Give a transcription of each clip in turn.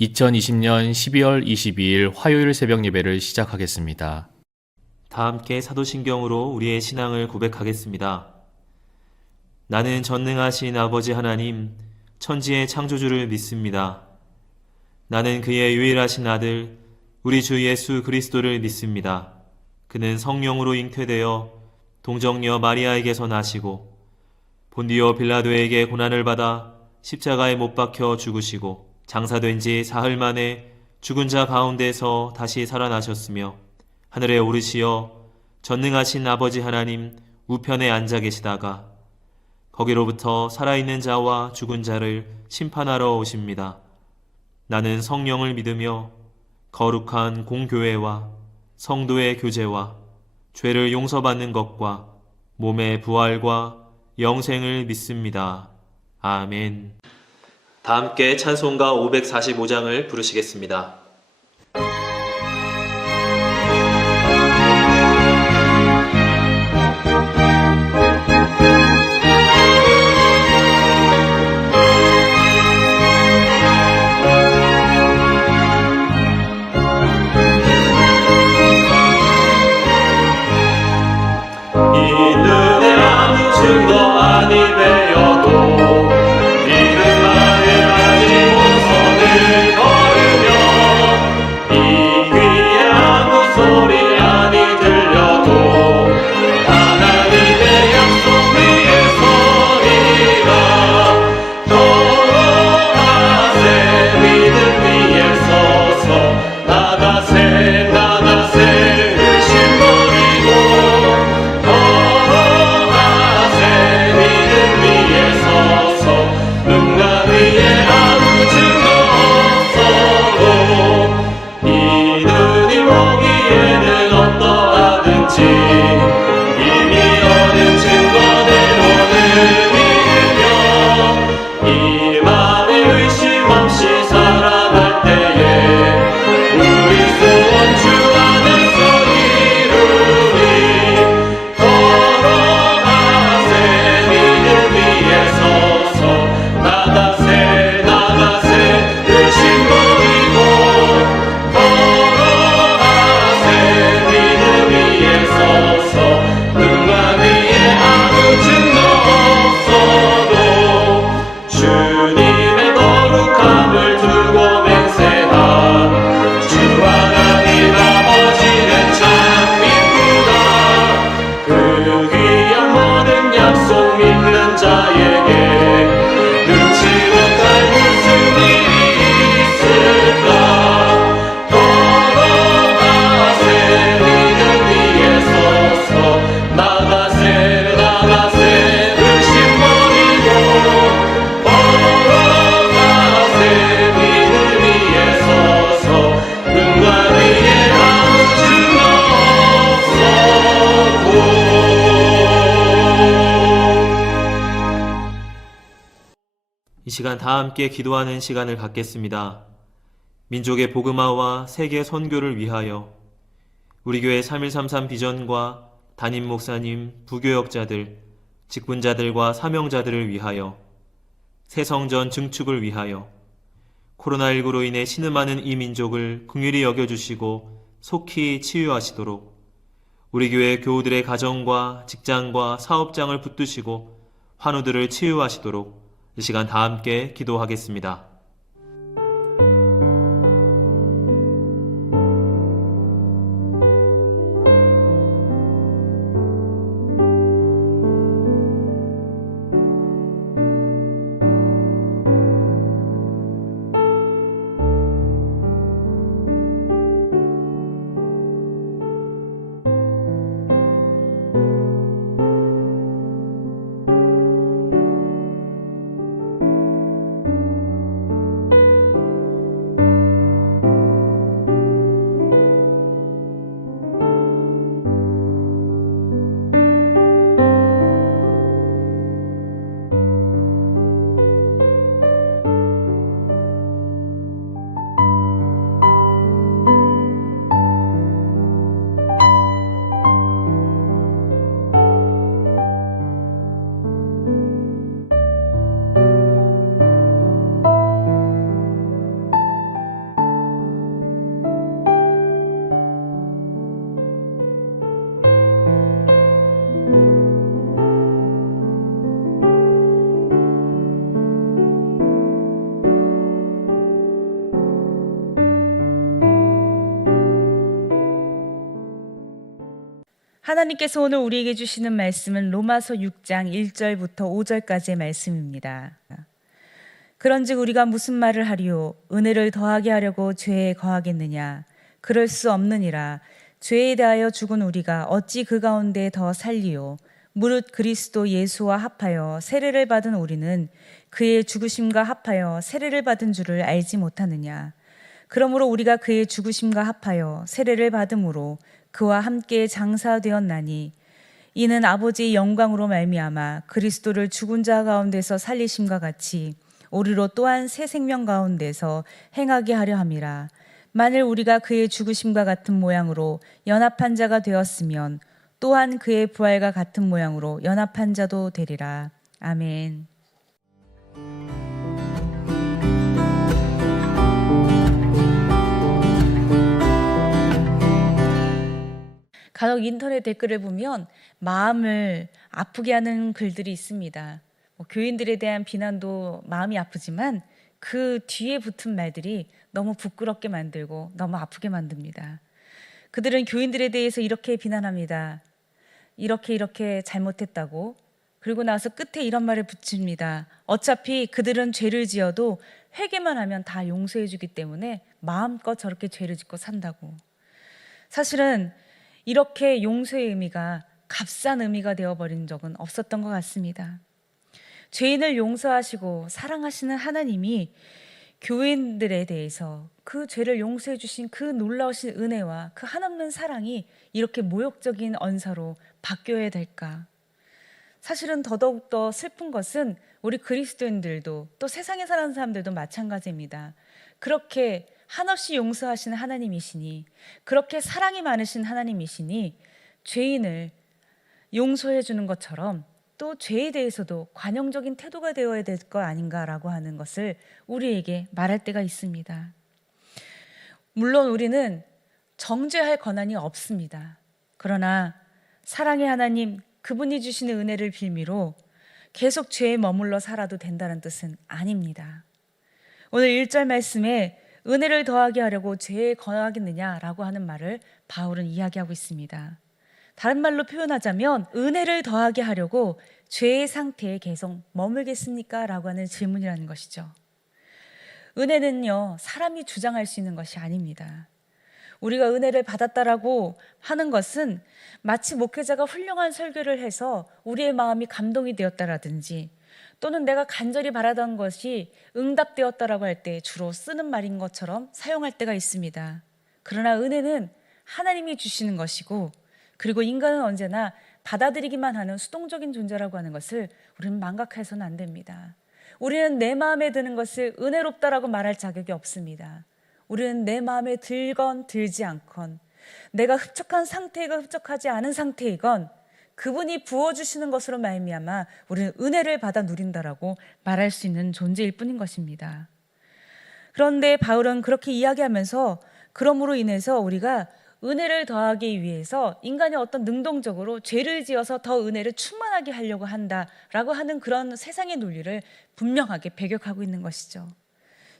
2020년 12월 22일 화요일 새벽 예배를 시작하겠습니다. 다 함께 사도신경으로 우리의 신앙을 고백하겠습니다. 나는 전능하신 아버지 하나님, 천지의 창조주를 믿습니다. 나는 그의 유일하신 아들, 우리 주 예수 그리스도를 믿습니다. 그는 성령으로 잉태되어 동정녀 마리아에게서 나시고 본디오 빌라도에게 고난을 받아 십자가에 못 박혀 죽으시고 장사된 지 사흘 만에 죽은 자 가운데서 다시 살아나셨으며 하늘에 오르시어 전능하신 아버지 하나님 우편에 앉아 계시다가 거기로부터 살아있는 자와 죽은 자를 심판하러 오십니다. 나는 성령을 믿으며 거룩한 공교회와 성도의 교제와 죄를 용서받는 것과 몸의 부활과 영생을 믿습니다. 아멘. 다 함께 찬송가 545장을 부르시겠습니다. 이 눈에 아무 증거 아니 되어도 이 시간 다 함께 기도하는 시간을 갖겠습니다. 민족의 복음화와 세계 선교를 위하여 우리 교회 3133 비전과 담임 목사님, 부교역자들, 직분자들과 사명자들을 위하여 새성전 증축을 위하여 코로나19로 인해 신음하는 이 민족을 긍휼히 여겨주시고 속히 치유하시도록 우리 교회 교우들의 가정과 직장과 사업장을 붙드시고 환우들을 치유하시도록 이 시간 다 함께 기도하겠습니다. 하나님께서 오늘 우리에게 주시는 말씀은 로마서 6장 1절부터 5절까지의 말씀입니다. 그런즉 우리가 무슨 말을 하리요? 은혜를 더하게 하려고 죄에 거하겠느냐? 그럴 수 없느니라. 죄에 대하여 죽은 우리가 어찌 그 가운데 더 살리요? 무릇 그리스도 예수와 합하여 세례를 받은 우리는 그의 죽으심과 합하여 세례를 받은 줄을 알지 못하느냐? 그러므로 우리가 그의 죽으심과 합하여 세례를 받음으로 그와 함께 장사되었나니 이는 아버지의 영광으로 말미암아 그리스도를 죽은 자 가운데서 살리심과 같이 우리로 또한 새 생명 가운데서 행하게 하려 함이라. 만일 우리가 그의 죽으심과 같은 모양으로 연합한 자가 되었으면 또한 그의 부활과 같은 모양으로 연합한 자도 되리라. 아멘. 간혹 인터넷 댓글을 보면 마음을 아프게 하는 글들이 있습니다. 교인들에 대한 비난도 마음이 아프지만 그 뒤에 붙은 말들이 너무 부끄럽게 만들고 너무 아프게 만듭니다. 그들은 교인들에 대해서 이렇게 비난합니다. 이렇게 잘못했다고. 그리고 나서 끝에 이런 말을 붙입니다. 어차피 그들은 죄를 지어도 회개만 하면 다 용서해 주기 때문에 마음껏 저렇게 죄를 짓고 산다고. 사실은 이렇게 용서의 의미가 값싼 의미가 되어버린 적은 없었던 것 같습니다. 죄인을 용서하시고 사랑하시는 하나님이 교인들에 대해서 그 죄를 용서해 주신 그 놀라우신 은혜와 그 한없는 사랑이 이렇게 모욕적인 언사로 바뀌어야 될까? 사실은 더더욱더 슬픈 것은 우리 그리스도인들도 또 세상에 사는 사람들도 마찬가지입니다. 그렇게 한없이 용서하시는 하나님이시니, 그렇게 사랑이 많으신 하나님이시니 죄인을 용서해 주는 것처럼 또 죄에 대해서도 관용적인 태도가 되어야 될 거 아닌가라고 하는 것을 우리에게 말할 때가 있습니다. 물론 우리는 정죄할 권한이 없습니다. 그러나 사랑의 하나님, 그분이 주시는 은혜를 빌미로 계속 죄에 머물러 살아도 된다는 뜻은 아닙니다. 오늘 1절 말씀에 은혜를 더하게 하려고 죄에 거하겠느냐라고 하는 말을 바울은 이야기하고 있습니다. 다른 말로 표현하자면 은혜를 더하게 하려고 죄의 상태에 계속 머물겠습니까? 라고 하는 질문이라는 것이죠. 은혜는요, 사람이 주장할 수 있는 것이 아닙니다. 우리가 은혜를 받았다라고 하는 것은 마치 목회자가 훌륭한 설교를 해서 우리의 마음이 감동이 되었다라든지 또는 내가 간절히 바라던 것이 응답되었다라고 할 때 주로 쓰는 말인 것처럼 사용할 때가 있습니다. 그러나 은혜는 하나님이 주시는 것이고, 그리고 인간은 언제나 받아들이기만 하는 수동적인 존재라고 하는 것을 우리는 망각해서는 안 됩니다. 우리는 내 마음에 드는 것을 은혜롭다라고 말할 자격이 없습니다. 우리는 내 마음에 들건 들지 않건, 내가 흡족한 상태이건 흡족하지 않은 상태이건 그분이 부어주시는 것으로 말미암아 우리는 은혜를 받아 누린다라고 말할 수 있는 존재일 뿐인 것입니다. 그런데 바울은 그렇게 이야기하면서 그러므로 인해서 우리가 은혜를 더하기 위해서 인간이 어떤 능동적으로 죄를 지어서 더 은혜를 충만하게 하려고 한다라고 하는 그런 세상의 논리를 분명하게 배격하고 있는 것이죠.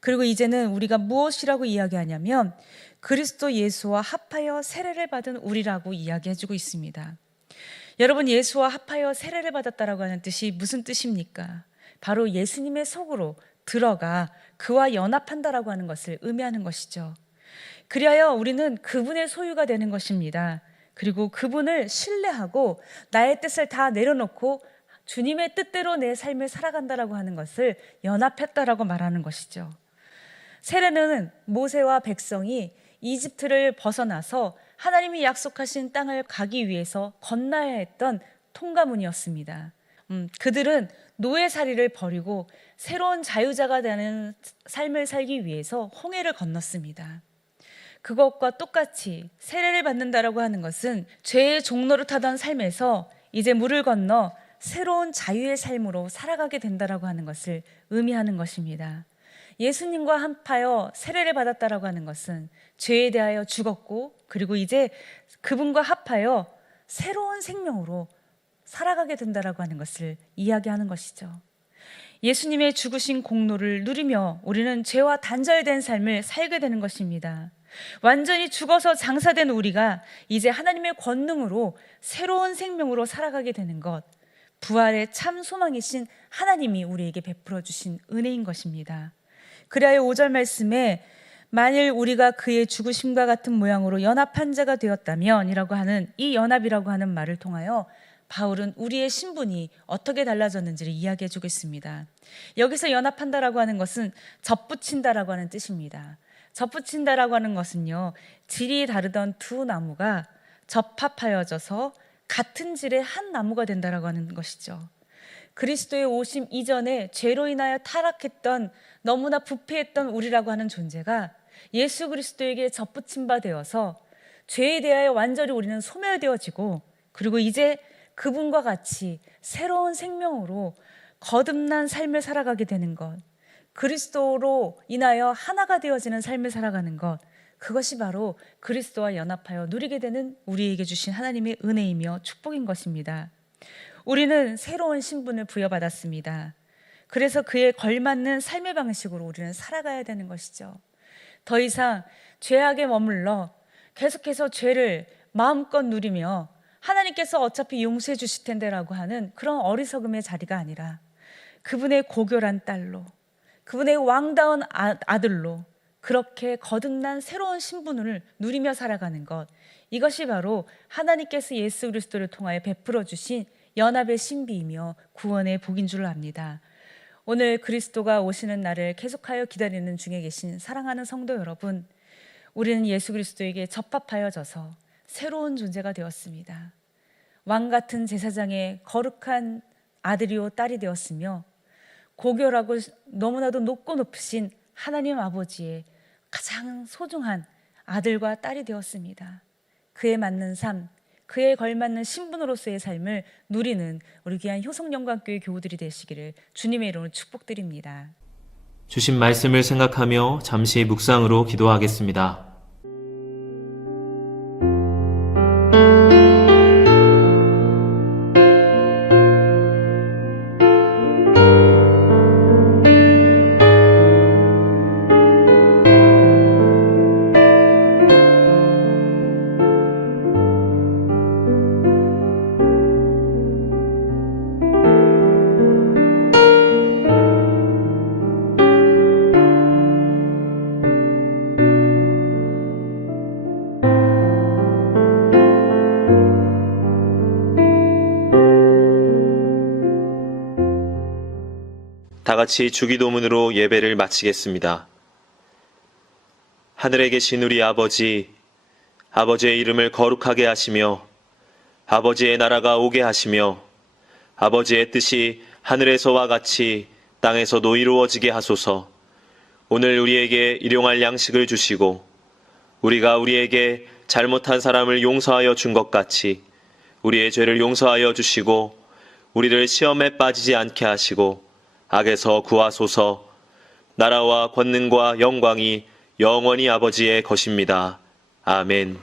그리고 이제는 우리가 무엇이라고 이야기하냐면 그리스도 예수와 합하여 세례를 받은 우리라고 이야기해주고 있습니다. 여러분, 예수와 합하여 세례를 받았다라고 하는 뜻이 무슨 뜻입니까? 바로 예수님의 속으로 들어가 그와 연합한다라고 하는 것을 의미하는 것이죠. 그리하여 우리는 그분의 소유가 되는 것입니다. 그리고 그분을 신뢰하고 나의 뜻을 다 내려놓고 주님의 뜻대로 내 삶을 살아간다라고 하는 것을 연합했다라고 말하는 것이죠. 세례는 모세와 백성이 이집트를 벗어나서 하나님이 약속하신 땅을 가기 위해서 건너야 했던 통과문이었습니다. 그들은 노예살이를 버리고 새로운 자유자가 되는 삶을 살기 위해서 홍해를 건넜습니다. 그것과 똑같이 세례를 받는다라고 하는 것은 죄의 종로를 타던 삶에서 이제 물을 건너 새로운 자유의 삶으로 살아가게 된다라고 하는 것을 의미하는 것입니다. 예수님과 합하여 세례를 받았다라고 하는 것은 죄에 대하여 죽었고, 그리고 이제 그분과 합하여 새로운 생명으로 살아가게 된다라고 하는 것을 이야기하는 것이죠. 예수님의 죽으신 공로를 누리며 우리는 죄와 단절된 삶을 살게 되는 것입니다. 완전히 죽어서 장사된 우리가 이제 하나님의 권능으로 새로운 생명으로 살아가게 되는 것, 부활의 참 소망이신 하나님이 우리에게 베풀어 주신 은혜인 것입니다. 그리하여 5절 말씀에 만일 우리가 그의 죽으심과 같은 모양으로 연합한 자가 되었다면 이라고 하는 이 연합이라고 하는 말을 통하여 바울은 우리의 신분이 어떻게 달라졌는지를 이야기해 주고 있습니다. 여기서 연합한다라고 하는 것은 접붙인다라고 하는 뜻입니다. 접붙인다라고 하는 것은요, 질이 다르던 두 나무가 접합하여져서 같은 질의 한 나무가 된다라고 하는 것이죠. 그리스도의 오심 이전에 죄로 인하여 타락했던, 너무나 부패했던 우리라고 하는 존재가 예수 그리스도에게 접붙임 바 되어서 죄에 대하여 완전히 우리는 소멸되어지고, 그리고 이제 그분과 같이 새로운 생명으로 거듭난 삶을 살아가게 되는 것, 그리스도로 인하여 하나가 되어지는 삶을 살아가는 것, 그것이 바로 그리스도와 연합하여 누리게 되는 우리에게 주신 하나님의 은혜이며 축복인 것입니다. 우리는 새로운 신분을 부여받았습니다. 그래서 그에 걸맞는 삶의 방식으로 우리는 살아가야 되는 것이죠. 더 이상 죄악에 머물러 계속해서 죄를 마음껏 누리며 하나님께서 어차피 용서해 주실 텐데라고 하는 그런 어리석음의 자리가 아니라 그분의 고결한 딸로, 그분의 왕다운 아들로 그렇게 거듭난 새로운 신분을 누리며 살아가는 것, 이것이 바로 하나님께서 예수 그리스도를 통하여 베풀어 주신 연합의 신비이며 구원의 복인 줄 압니다. 오늘 그리스도가 오시는 날을 계속하여 기다리는 중에 계신 사랑하는 성도 여러분, 우리는 예수 그리스도에게 접합하여져서 새로운 존재가 되었습니다. 왕 같은 제사장의 거룩한 아들이요 딸이 되었으며, 고결하고 너무나도 높고 높으신 하나님 아버지의 가장 소중한 아들과 딸이 되었습니다. 그에 맞는 삶, 그에 걸맞는 신분으로서의 삶을 누리는 우리 귀한 효성영광교회 교우들이 되시기를 주님의 이름으로 축복드립니다. 주신 말씀을 생각하며 잠시 묵상으로 기도하겠습니다. 다 같이 주기도문으로 예배를 마치겠습니다. 하늘에 계신 우리 아버지, 아버지의 이름을 거룩하게 하시며 아버지의 나라가 오게 하시며 아버지의 뜻이 하늘에서와 같이 땅에서도 이루어지게 하소서. 오늘 우리에게 일용할 양식을 주시고 우리가 우리에게 잘못한 사람을 용서하여 준 것 같이 우리의 죄를 용서하여 주시고 우리를 시험에 빠지지 않게 하시고 악에서 구하소서. 나라와 권능과 영광이 영원히 아버지의 것입니다. 아멘.